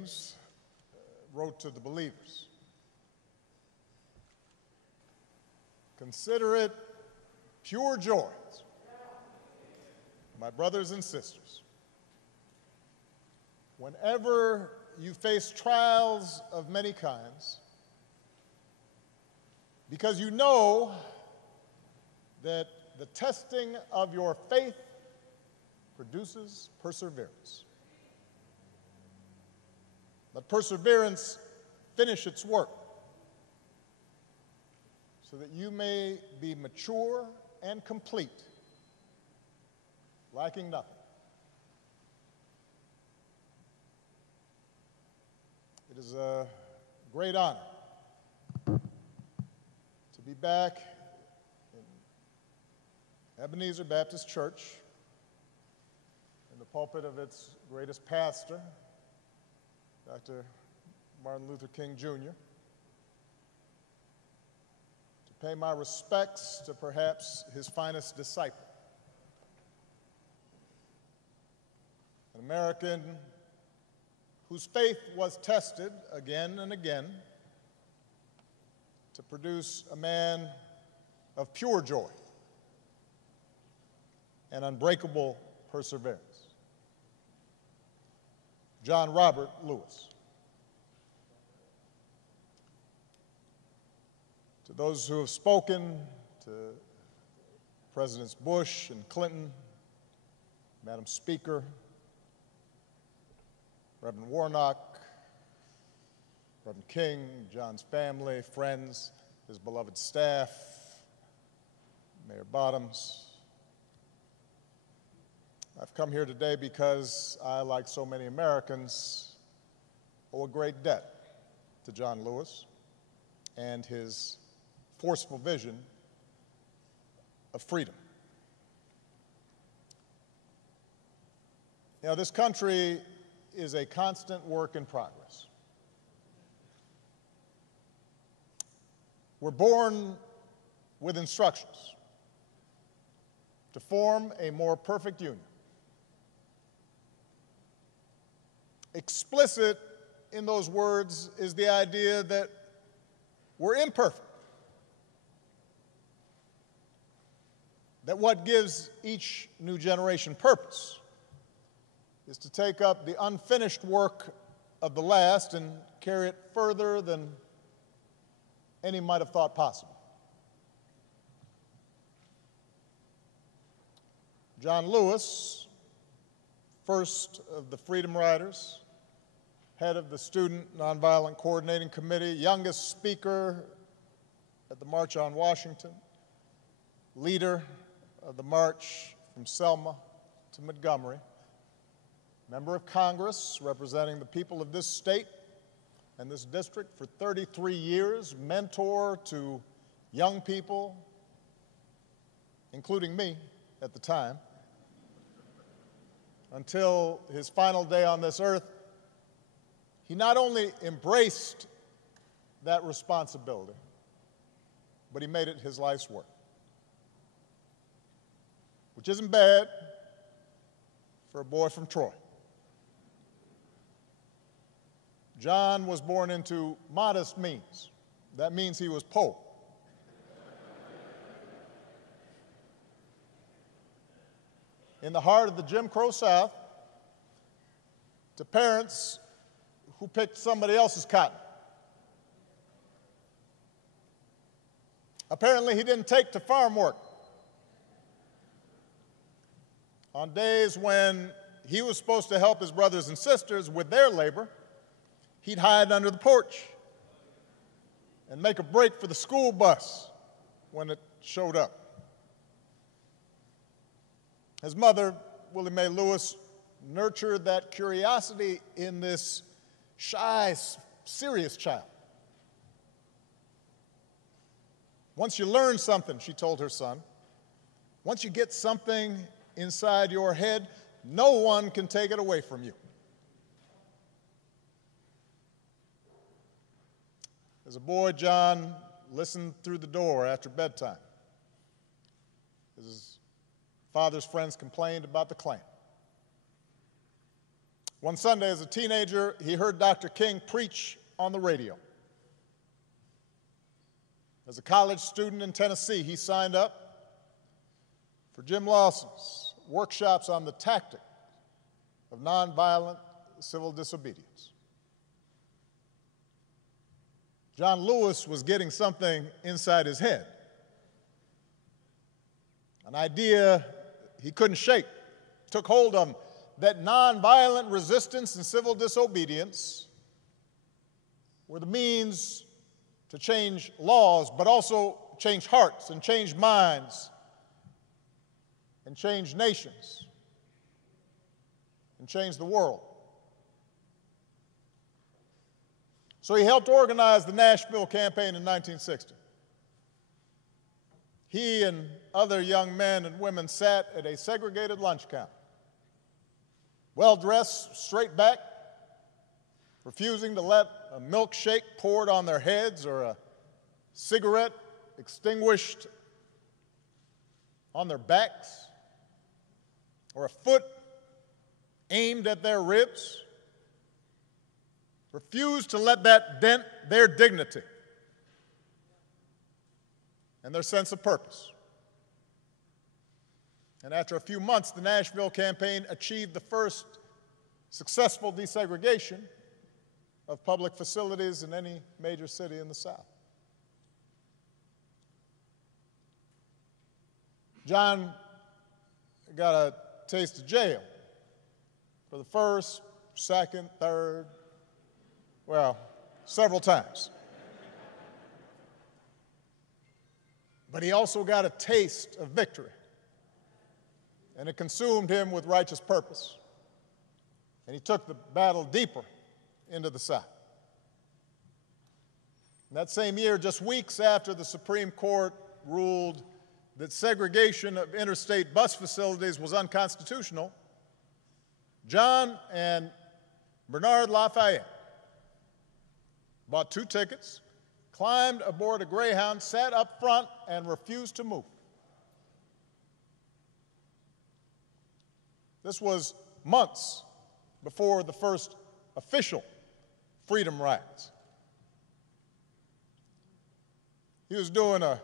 James wrote to the believers. Consider it pure joy, my brothers and sisters, whenever you face trials of many kinds, because you know that the testing of your faith produces perseverance. Let perseverance finish its work so that you may be mature and complete, lacking nothing. It is a great honor to be back in Ebenezer Baptist Church, in the pulpit of its greatest pastor, Dr. Martin Luther King, Jr., to pay my respects to perhaps his finest disciple, an American whose faith was tested again and again to produce a man of pure joy and unbreakable perseverance. John Robert Lewis. To those who have spoken, to Presidents Bush and Clinton, Madam Speaker, Reverend Warnock, Reverend King, John's family, friends, his beloved staff, Mayor Bottoms, I've come here today because I, like so many Americans, owe a great debt to John Lewis and his forceful vision of freedom. You know, this country is a constant work in progress. We're born with instructions to form a more perfect union. Explicit in those words is the idea that we're imperfect, that what gives each new generation purpose is to take up the unfinished work of the last and carry it further than any might have thought possible. John Lewis, first of the Freedom Riders, head of the Student Nonviolent Coordinating Committee, youngest speaker at the March on Washington, leader of the march from Selma to Montgomery, member of Congress representing the people of this state and this district for 33 years, mentor to young people, including me at the time, until his final day on this earth. He not only embraced that responsibility, but he made it his life's work, which isn't bad for a boy from Troy. John was born into modest means. That means he was poor. In the heart of the Jim Crow South, to parents who picked somebody else's cotton. Apparently, he didn't take to farm work. On days when he was supposed to help his brothers and sisters with their labor, he'd hide under the porch and make a break for the school bus when it showed up. His mother, Willie Mae Lewis, nurtured that curiosity in this shy, serious child. Once you learn something, she told her son, once you get something inside your head, no one can take it away from you. As a boy, John listened through the door after bedtime. His father's friends complained about the Klan. One Sunday as a teenager, he heard Dr. King preach on the radio. As a college student in Tennessee, he signed up for Jim Lawson's workshops on the tactic of nonviolent civil disobedience. John Lewis was getting something inside his head, an idea he couldn't shake, took hold of him, that nonviolent resistance and civil disobedience were the means to change laws, but also change hearts and change minds and change nations and change the world. So he helped organize the Nashville campaign in 1960. He and other young men and women sat at a segregated lunch counter, well-dressed, straight back, refusing to let a milkshake poured on their heads or a cigarette extinguished on their backs or a foot aimed at their ribs. Refused to let that dent their dignity and their sense of purpose. And after a few months, the Nashville campaign achieved the first successful desegregation of public facilities in any major city in the South. John got a taste of jail for the first, second, third, well, several times. But he also got a taste of victory, and it consumed him with righteous purpose. And he took the battle deeper into the South. And that same year, just weeks after the Supreme Court ruled that segregation of interstate bus facilities was unconstitutional, John and Bernard Lafayette bought 2 tickets, climbed aboard a Greyhound, sat up front, and refused to move. This was months before the first official freedom rides. He was doing a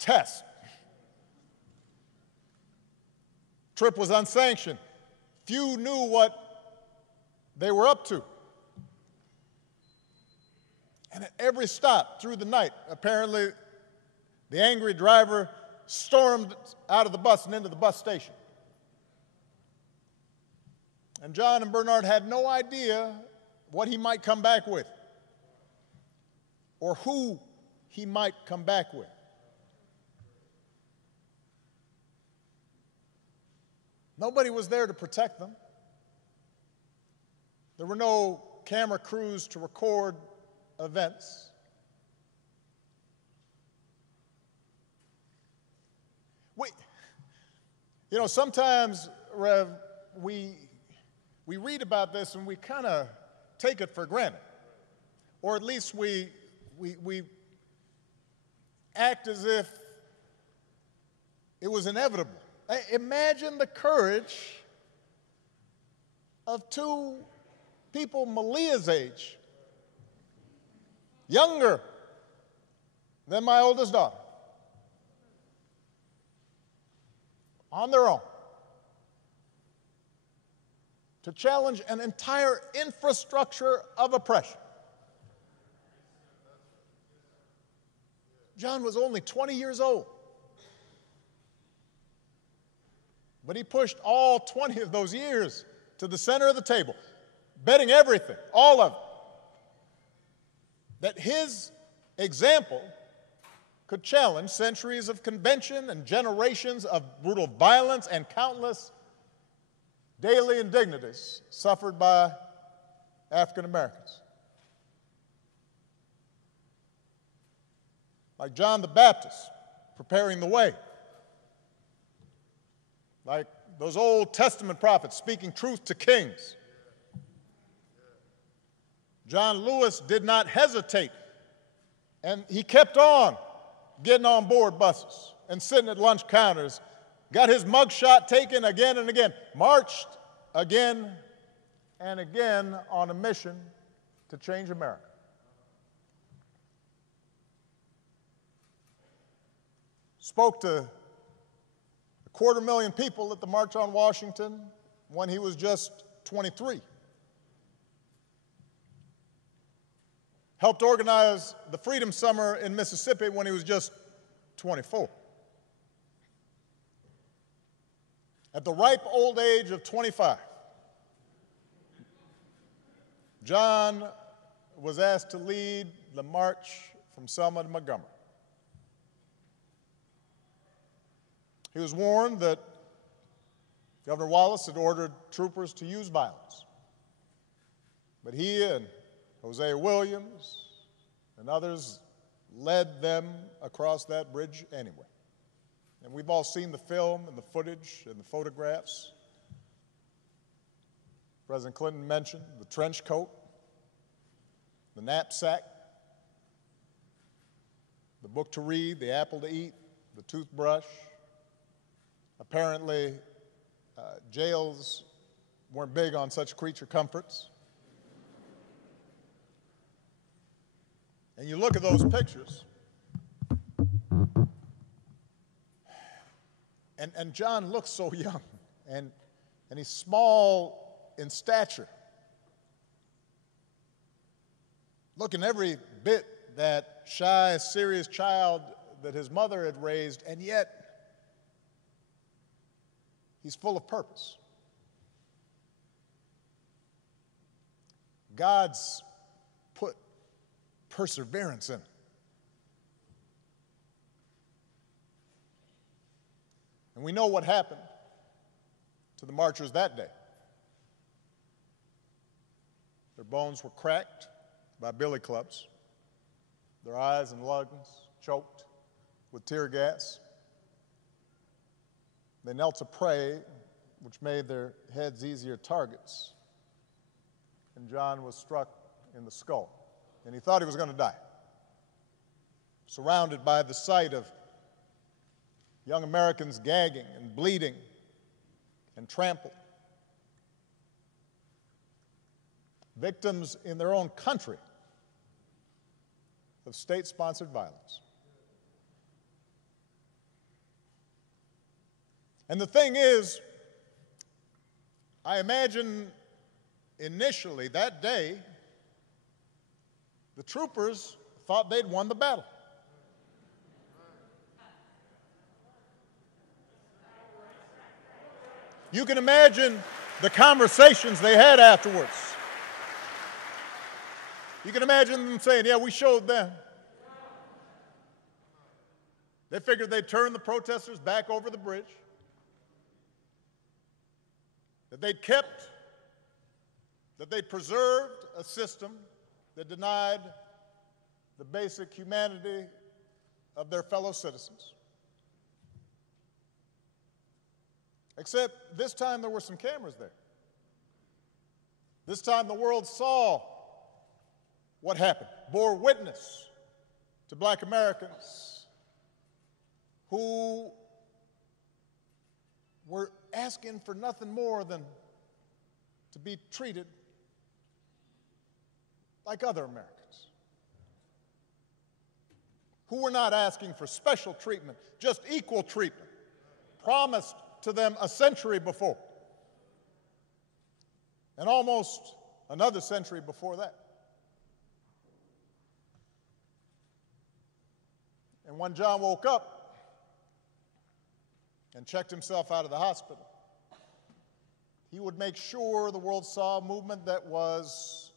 test. Trip was unsanctioned. Few knew what they were up to. And at every stop through the night, apparently, the angry driver stormed out of the bus and into the bus station. And John and Bernard had no idea what he might come back with or who he might come back with. Nobody was there to protect them. There were no camera crews to record events. Sometimes, Rev, we read about this and we kind of take it for granted, or at least we act as if it was inevitable. Imagine the courage of 2 people Malia's age, younger than my oldest daughter, on their own, to challenge an entire infrastructure of oppression. John was only 20 years old, but he pushed all 20 of those years to the center of the table, betting everything, all of it, that his example could challenge centuries of convention and generations of brutal violence and countless daily indignities suffered by African Americans. Like John the Baptist preparing the way, like those Old Testament prophets speaking truth to kings. John Lewis did not hesitate, and he kept on getting on board buses and sitting at lunch counters, got his mugshot taken again and again, marched again and again on a mission to change America. Spoke to 250,000 people at the March on Washington when he was just 23. Helped organize the Freedom Summer in Mississippi when he was just 24. At the ripe old age of 25, John was asked to lead the march from Selma to Montgomery. He was warned that Governor Wallace had ordered troopers to use violence. But he and Hosea Williams and others led them across that bridge anyway. And we've all seen the film and the footage and the photographs. President Clinton mentioned the trench coat, the knapsack, the book to read, the apple to eat, the toothbrush. Apparently, jails weren't big on such creature comforts. And you look at those pictures, and John looks so young, and he's small in stature, looking every bit that shy, serious child that his mother had raised, and yet he's full of purpose. God's put perseverance in him. And we know what happened to the marchers that day. Their bones were cracked by billy clubs, their eyes and lungs choked with tear gas. They knelt to pray, which made their heads easier targets. And John was struck in the skull, and he thought he was going to die. Surrounded by the sight of young Americans gagging and bleeding and trampled. Victims in their own country of state-sponsored violence. And the thing is, I imagine initially that day, the troopers thought they'd won the battle. You can imagine the conversations they had afterwards. You can imagine them saying, yeah, we showed them. They figured they'd turn the protesters back over the bridge, that they'd preserved a system that denied the basic humanity of their fellow citizens. Except this time there were some cameras there. This time the world saw what happened, bore witness to black Americans who were asking for nothing more than to be treated like other Americans, who were not asking for special treatment, just equal treatment, promised to them a century before, and almost another century before that. And when John woke up and checked himself out of the hospital, he would make sure the world saw a movement that was,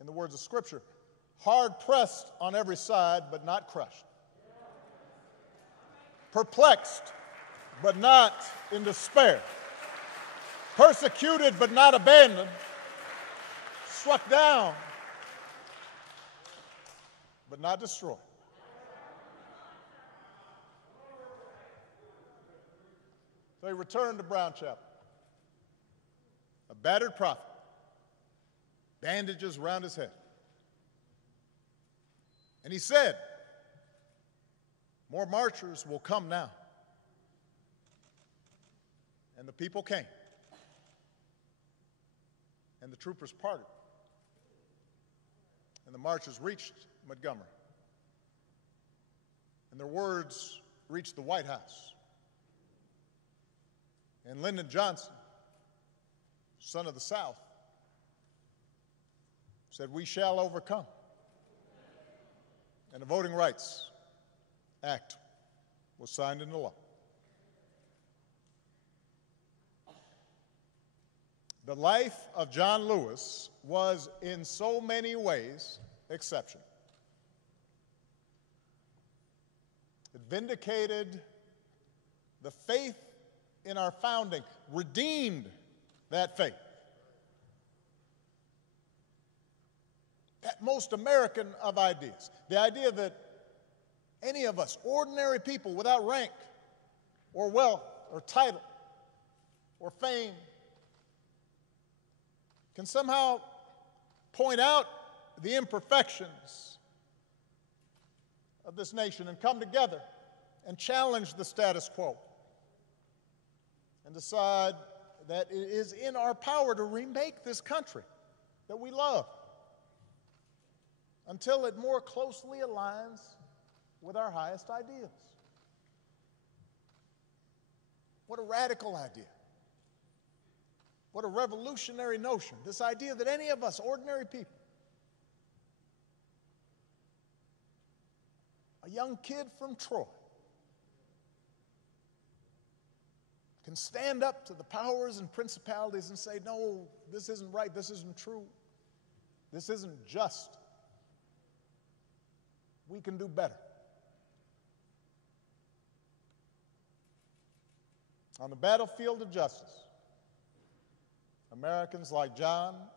in the words of Scripture, hard-pressed on every side, but not crushed. Perplexed, but not in despair. Persecuted, but not abandoned. Struck down, but not destroyed. So he returned to Brown Chapel, a battered prophet, bandages around his head. And he said, more marchers will come now. And the people came. and the troopers parted, and the marchers reached Montgomery, and their words reached the White House. And Lyndon Johnson, son of the South, said, "We shall overcome." And the Voting Rights Act was signed into law. The life of John Lewis was in so many ways exceptional. It vindicated the faith in our founding, redeemed that faith. That most American of ideas, the idea that any of us, ordinary people without rank or wealth or title or fame, can somehow point out the imperfections of this nation and come together and challenge the status quo and decide that it is in our power to remake this country that we love until it more closely aligns with our highest ideals. What a radical idea. What a revolutionary notion, this idea that any of us, ordinary people, a young kid from Troy, can stand up to the powers and principalities and say, "No, this isn't right, this isn't true, this isn't just. We can do better." On the battlefield of justice, Americans like John,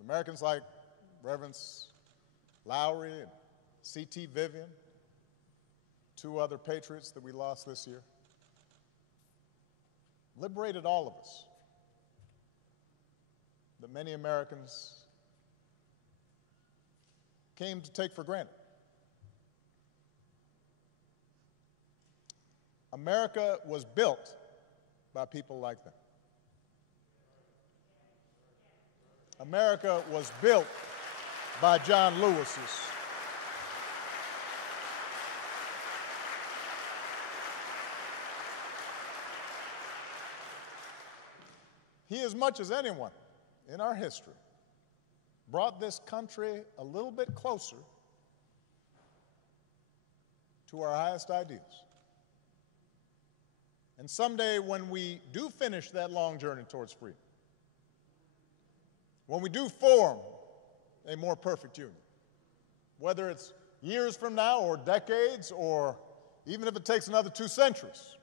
Americans like Reverends Lowry and C.T. Vivian, two other patriots that we lost this year, liberated all of us that many Americans came to take for granted. America was built by people like them. America was built by John Lewis's. He, as much as anyone in our history, brought this country a little bit closer to our highest ideals. And someday, when we do finish that long journey towards freedom, when we do form a more perfect union, whether it's years from now or decades or even if it takes another 2 centuries,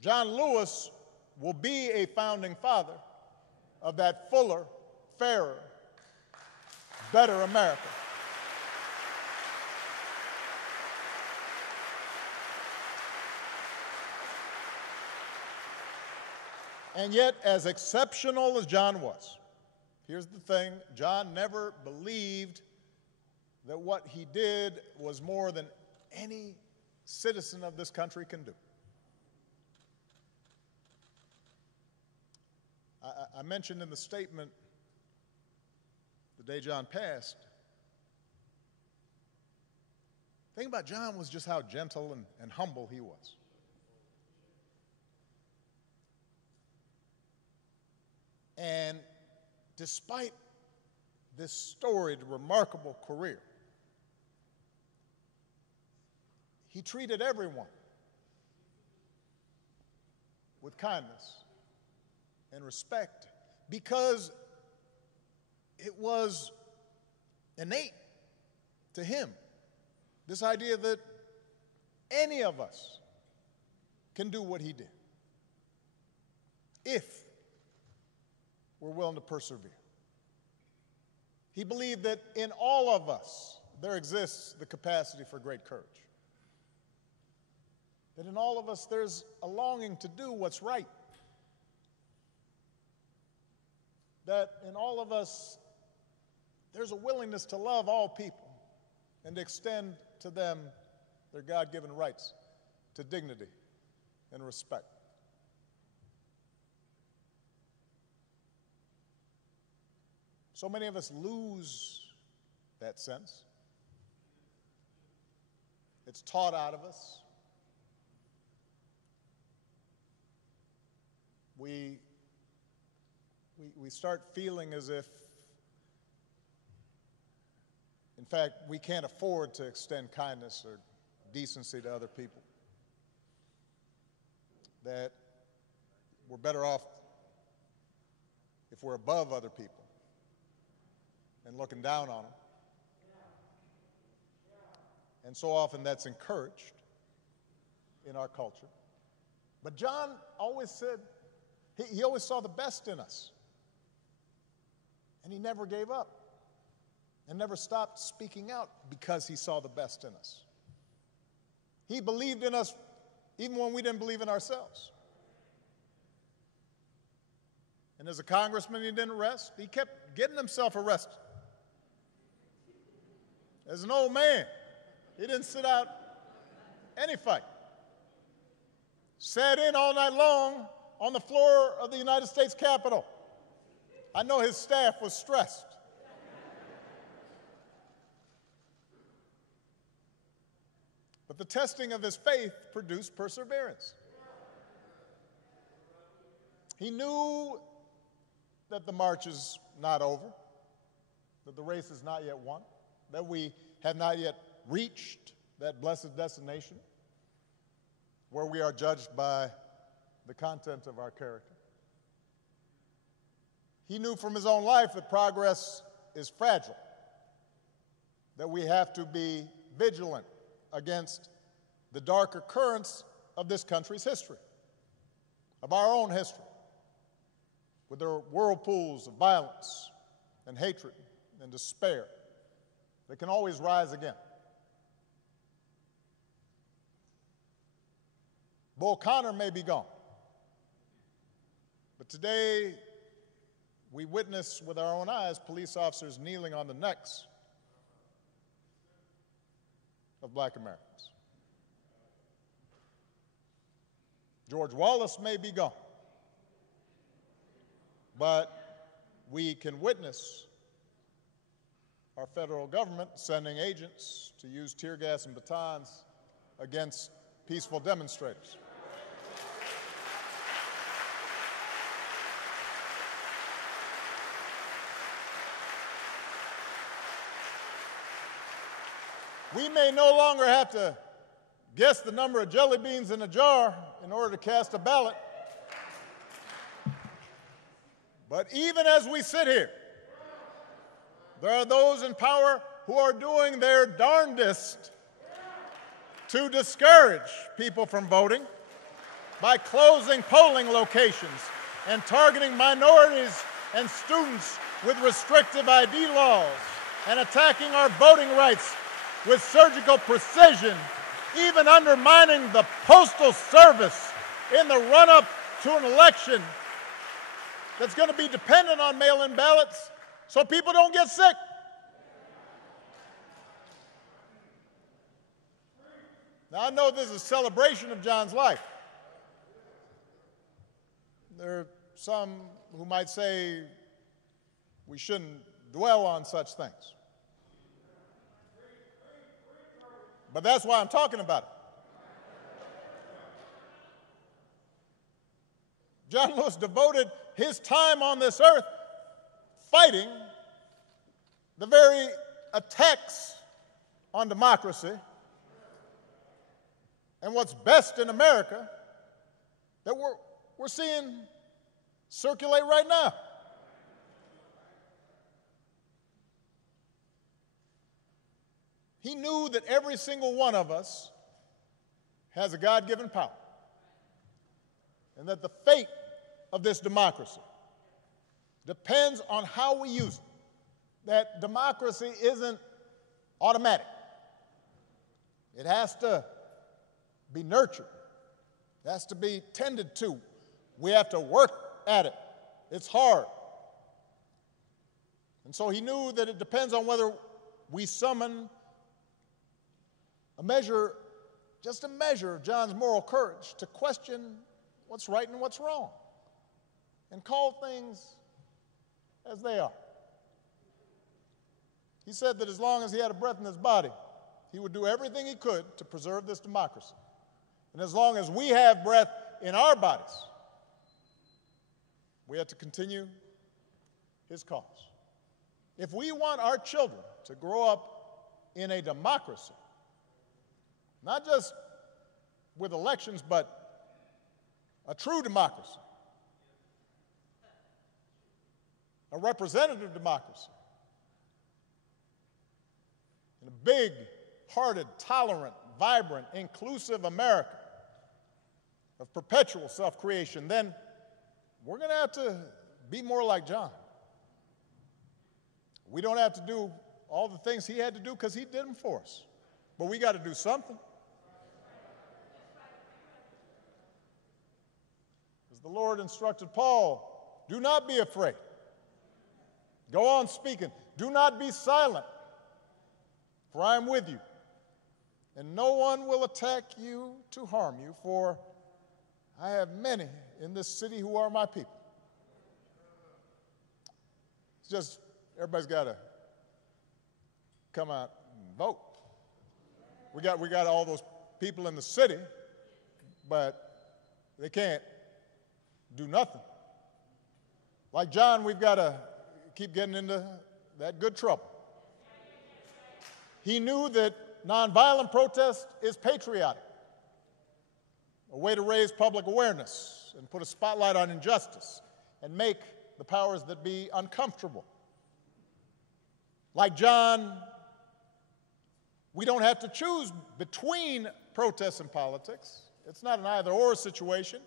John Lewis will be a founding father of that fuller, fairer, better America. And yet, as exceptional as John was, here's the thing: John never believed that what he did was more than any citizen of this country can do. I mentioned in the statement the day John passed, the thing about John was just how gentle and humble he was. And despite this storied, remarkable career, he treated everyone with kindness and respect because it was innate to him, this idea that any of us can do what he did if we're willing to persevere. He believed that in all of us there exists the capacity for great courage. That in all of us there's a longing to do what's right. That in all of us there's a willingness to love all people and to extend to them their God-given rights to dignity and respect. So many of us lose that sense. It's taught out of us. We start feeling as if, in fact, we can't afford to extend kindness or decency to other people. That we're better off if we're above other people and looking down on them. And so often that's encouraged in our culture. But John always said, he always saw the best in us. And he never gave up and never stopped speaking out because he saw the best in us. He believed in us even when we didn't believe in ourselves. And as a congressman, he didn't rest. He kept getting himself arrested. As an old man, he didn't sit out any fight. Sat in all night long on the floor of the United States Capitol. I know his staff was stressed. But the testing of his faith produced perseverance. He knew that the march is not over, that the race is not yet won, that we have not yet reached that blessed destination where we are judged by the content of our character. He knew from his own life that progress is fragile, that we have to be vigilant against the darker currents of this country's history, of our own history, with their whirlpools of violence and hatred and despair that can always rise again. Bull Connor may be gone, but today we witness with our own eyes police officers kneeling on the necks of black Americans. George Wallace may be gone, but we can witness our federal government sending agents to use tear gas and batons against peaceful demonstrators. We may no longer have to guess the number of jelly beans in a jar in order to cast a ballot. But even as we sit here, there are those in power who are doing their darndest to discourage people from voting by closing polling locations and targeting minorities and students with restrictive ID laws and attacking our voting rights with surgical precision, even undermining the Postal Service in the run-up to an election that's going to be dependent on mail-in ballots so people don't get sick. Now, I know this is a celebration of John's life. There are some who might say we shouldn't dwell on such things. But that's why I'm talking about it. John Lewis devoted his time on this earth fighting the very attacks on democracy and what's best in America that we're seeing circulate right now. He knew that every single one of us has a God-given power, and that the fate of this democracy depends on how we use it. That democracy isn't automatic. It has to be nurtured. It has to be tended to. We have to work at it. It's hard. And so he knew that it depends on whether we summon just a measure of John's moral courage to question what's right and what's wrong and call things as they are. He said that as long as he had a breath in his body, he would do everything he could to preserve this democracy. And as long as we have breath in our bodies, we have to continue his cause. If we want our children to grow up in a democracy, not just with elections, but a true democracy, a representative democracy, in a big-hearted, tolerant, vibrant, inclusive America of perpetual self-creation, then we're going to have to be more like John. We don't have to do all the things he had to do because he did them for us. But we got to do something. As the Lord instructed Paul, do not be afraid. Go on speaking. Do not be silent, for I am with you. And no one will attack you to harm you, for I have many in this city who are my people. It's just, everybody's got to come out and vote. We got all those people in the city, but they can't do nothing. Like John, we've got to keep getting into that good trouble. He knew that nonviolent protest is patriotic, a way to raise public awareness and put a spotlight on injustice and make the powers that be uncomfortable. Like John, we don't have to choose between protests and politics. It's not an either-or situation.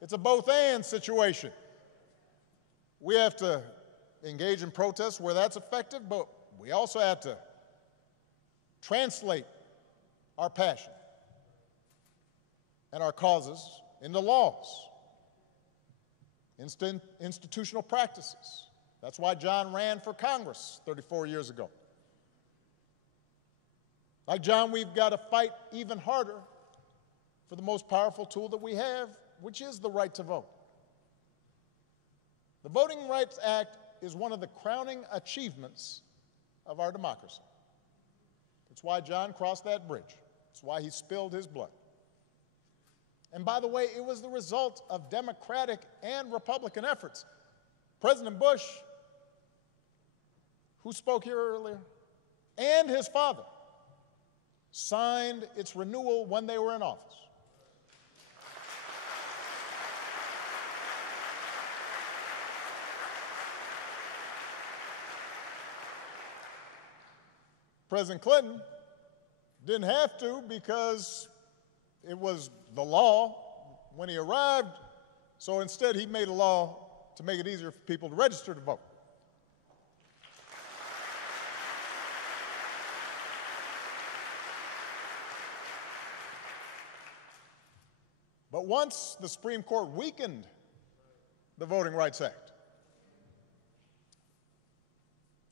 It's a both-and situation. We have to engage in protests where that's effective, but we also have to translate our passion and our causes into laws, institutional practices. That's why John ran for Congress 34 years ago. Like John, we've got to fight even harder for the most powerful tool that we have, which is the right to vote. The Voting Rights Act is one of the crowning achievements of our democracy. It's why John crossed that bridge. It's why he spilled his blood. And by the way, it was the result of Democratic and Republican efforts. President Bush, who spoke here earlier, and his father signed its renewal when they were in office. President Clinton didn't have to because it was the law when he arrived, so instead he made a law to make it easier for people to register to vote. But once the Supreme Court weakened the Voting Rights Act,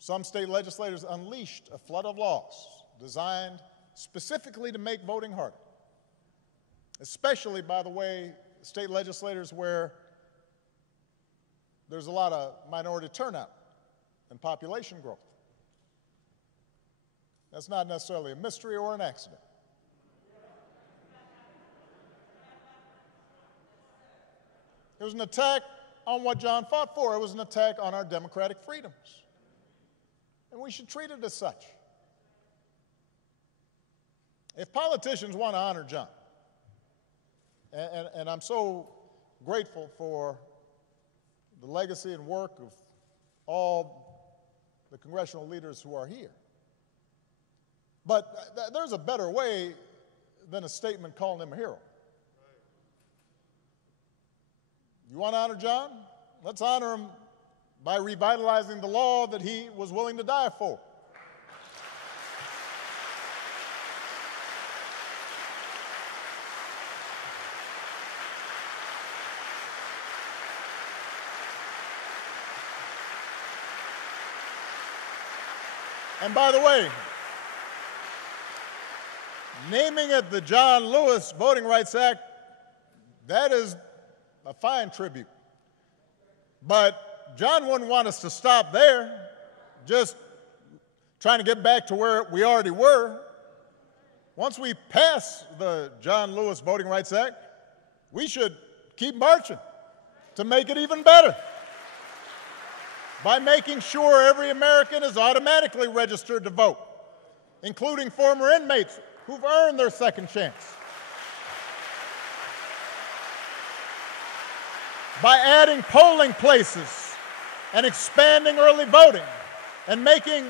some state legislators unleashed a flood of laws designed specifically to make voting harder, especially, by the way, state legislators where there's a lot of minority turnout and population growth. That's not necessarily a mystery or an accident. It was an attack on what John fought for. It was an attack on our democratic freedoms. And we should treat it as such. If politicians want to honor John, and I'm so grateful for the legacy and work of all the congressional leaders who are here, but there's a better way than a statement calling him a hero. You want to honor John? Let's honor him by revitalizing the law that he was willing to die for. And by the way, naming it the John Lewis Voting Rights Act, that is a fine tribute. But John wouldn't want us to stop there, just trying to get back to where we already were. Once we pass the John Lewis Voting Rights Act, we should keep marching to make it even better by making sure every American is automatically registered to vote, including former inmates who've earned their second chance. By adding polling places and expanding early voting and making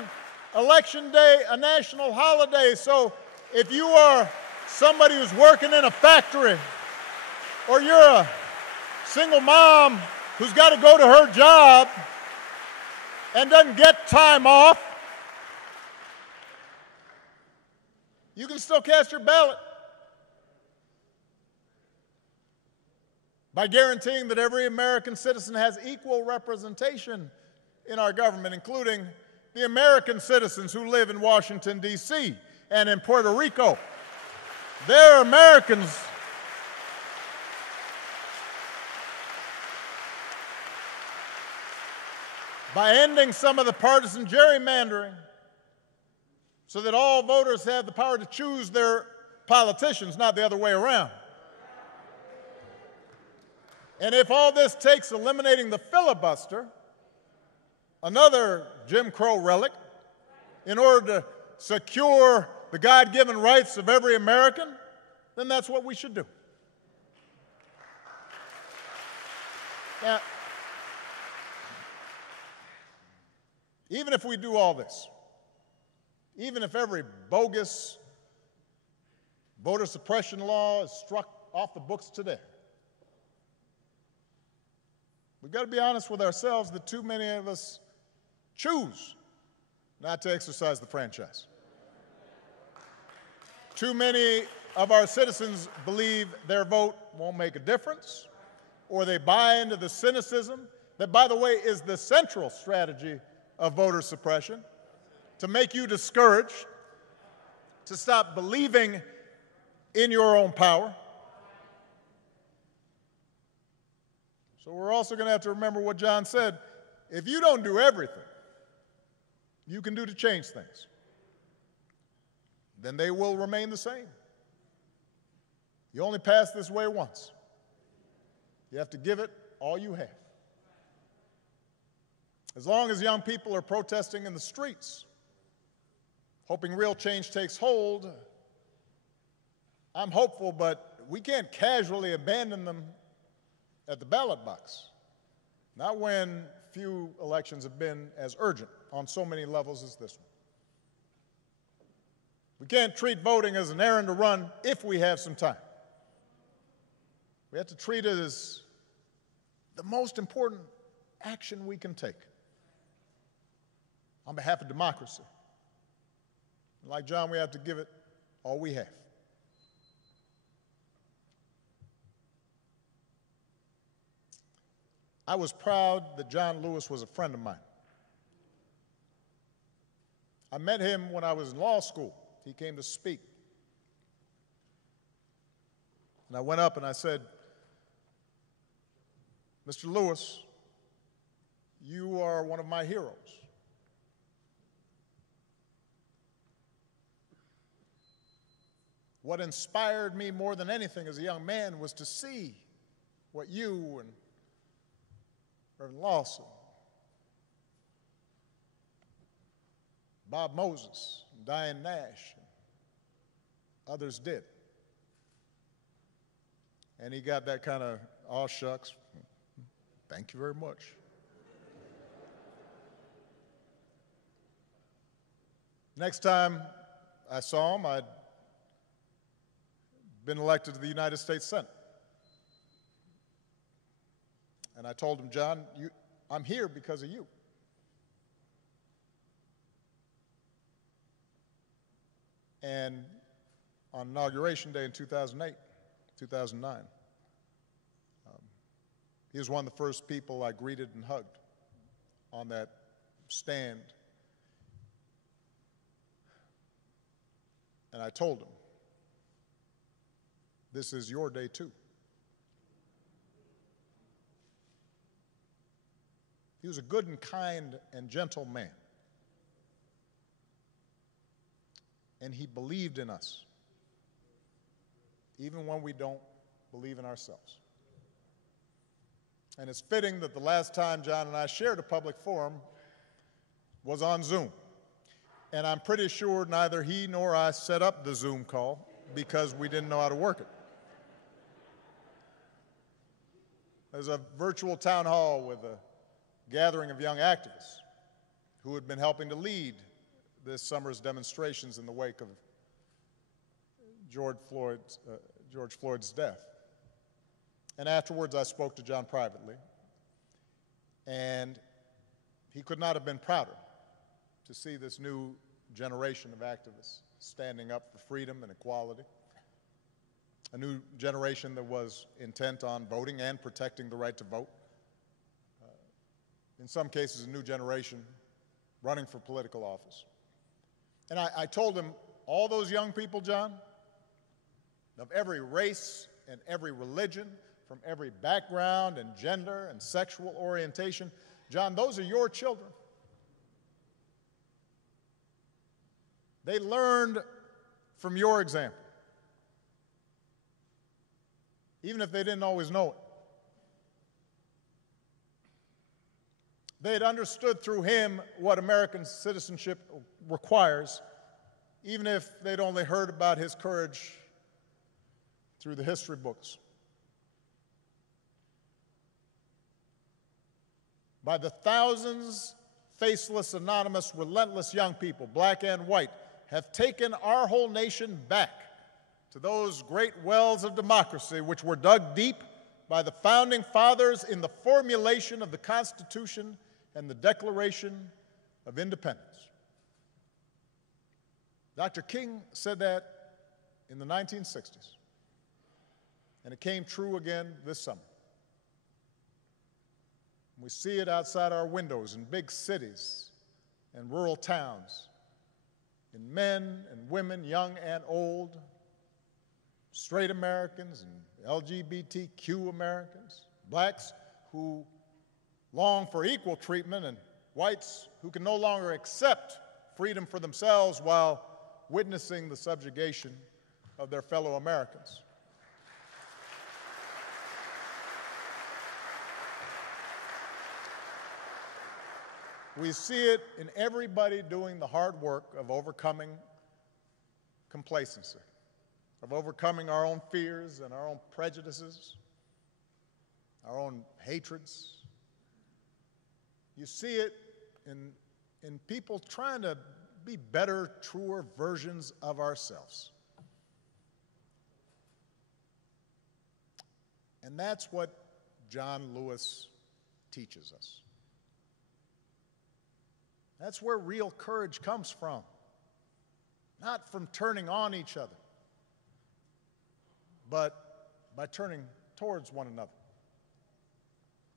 Election Day a national holiday. So if you are somebody who's working in a factory, or you're a single mom who's got to go to her job and doesn't get time off, you can still cast your ballot by guaranteeing that every American citizen has equal representation in our government, including the American citizens who live in Washington, D.C. and in Puerto Rico. They're Americans. By ending some of the partisan gerrymandering so that all voters have the power to choose their politicians, not the other way around. And if all this takes eliminating the filibuster, another Jim Crow relic, in order to secure the God-given rights of every American, then that's what we should do. Now, even if we do all this, even if every bogus voter suppression law is struck off the books today, we've got to be honest with ourselves that too many of us choose not to exercise the franchise. Too many of our citizens believe their vote won't make a difference, or they buy into the cynicism that, by the way, is the central strategy of voter suppression, to make you discouraged, to stop believing in your own power. So we're also going to have to remember what John said. If you don't do everything you can do to change things, then they will remain the same. You only pass this way once. You have to give it all you have. As long as young people are protesting in the streets, hoping real change takes hold, I'm hopeful, but we can't casually abandon them at the ballot box. Not when few elections have been as urgent on so many levels as this one. We can't treat voting as an errand to run if we have some time. We have to treat it as the most important action we can take on behalf of democracy. And like John, we have to give it all we have. I was proud that John Lewis was a friend of mine. I met him when I was in law school. He came to speak. And I went up and I said, Mr. Lewis, you are one of my heroes. What inspired me more than anything as a young man was to see what you and Reverend Lawson, Bob Moses, and Diane Nash, and others did. And he got that kind of, aw shucks, thank you very much. Next time I saw him, I'd been elected to the United States Senate. And I told him, John, I'm here because of you. And on Inauguration Day in 2009, he was one of the first people I greeted and hugged on that stand. And I told him, this is your day too. He was a good and kind and gentle man. and he believed in us, even when we don't believe in ourselves. And it's fitting that the last time John and I shared a public forum was on Zoom. And I'm pretty sure neither he nor I set up the Zoom call because we didn't know how to work it. There's a virtual town hall with a gathering of young activists who had been helping to lead this summer's demonstrations in the wake of George Floyd's death. And afterwards, I spoke to John privately, and he could not have been prouder to see this new generation of activists standing up for freedom and equality, a new generation that was intent on voting and protecting the right to vote. In some cases, a new generation running for political office. And I told him, all those young people, John, of every race and every religion, from every background and gender and sexual orientation, John, those are your children. They learned from your example, even if they didn't always know it. They had understood through him what American citizenship requires, even if they'd only heard about his courage through the history books. By the thousands, faceless, anonymous, relentless young people, black and white, have taken our whole nation back to those great wells of democracy which were dug deep by the founding fathers in the formulation of the Constitution and the Declaration of Independence. Dr. King said that in the 1960s, and it came true again this summer. We see it outside our windows in big cities and rural towns, in men and women, young and old, straight Americans and LGBTQ Americans, blacks who long for equal treatment, and whites who can no longer accept freedom for themselves while witnessing the subjugation of their fellow Americans. We see it in everybody doing the hard work of overcoming complacency, of overcoming our own fears and our own prejudices, our own hatreds. You see it in people trying to be better, truer versions of ourselves. And that's what John Lewis teaches us. That's where real courage comes from, not from turning on each other, but by turning towards one another,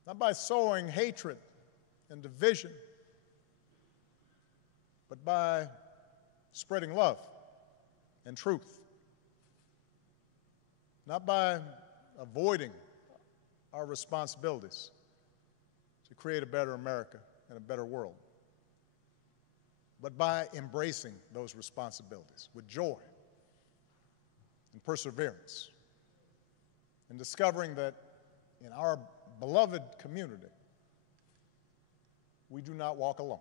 not by sowing hatred and division, but by spreading love and truth, not by avoiding our responsibilities to create a better America and a better world, but by embracing those responsibilities with joy and perseverance, and discovering that in our beloved community, we do not walk alone.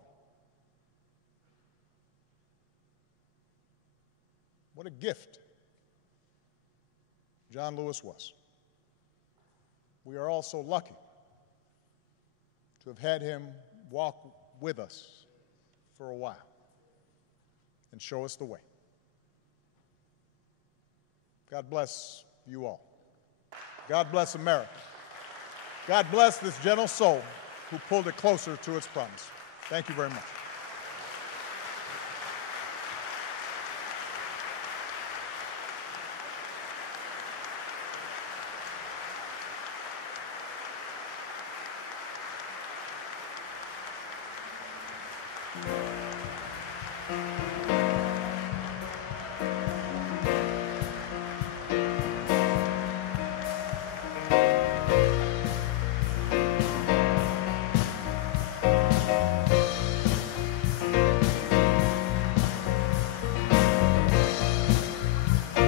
What a gift John Lewis was. We are all so lucky to have had him walk with us for a while and show us the way. God bless you all. God bless America. God bless this gentle soul who pulled it closer to its promise. Thank you very much. Yeah.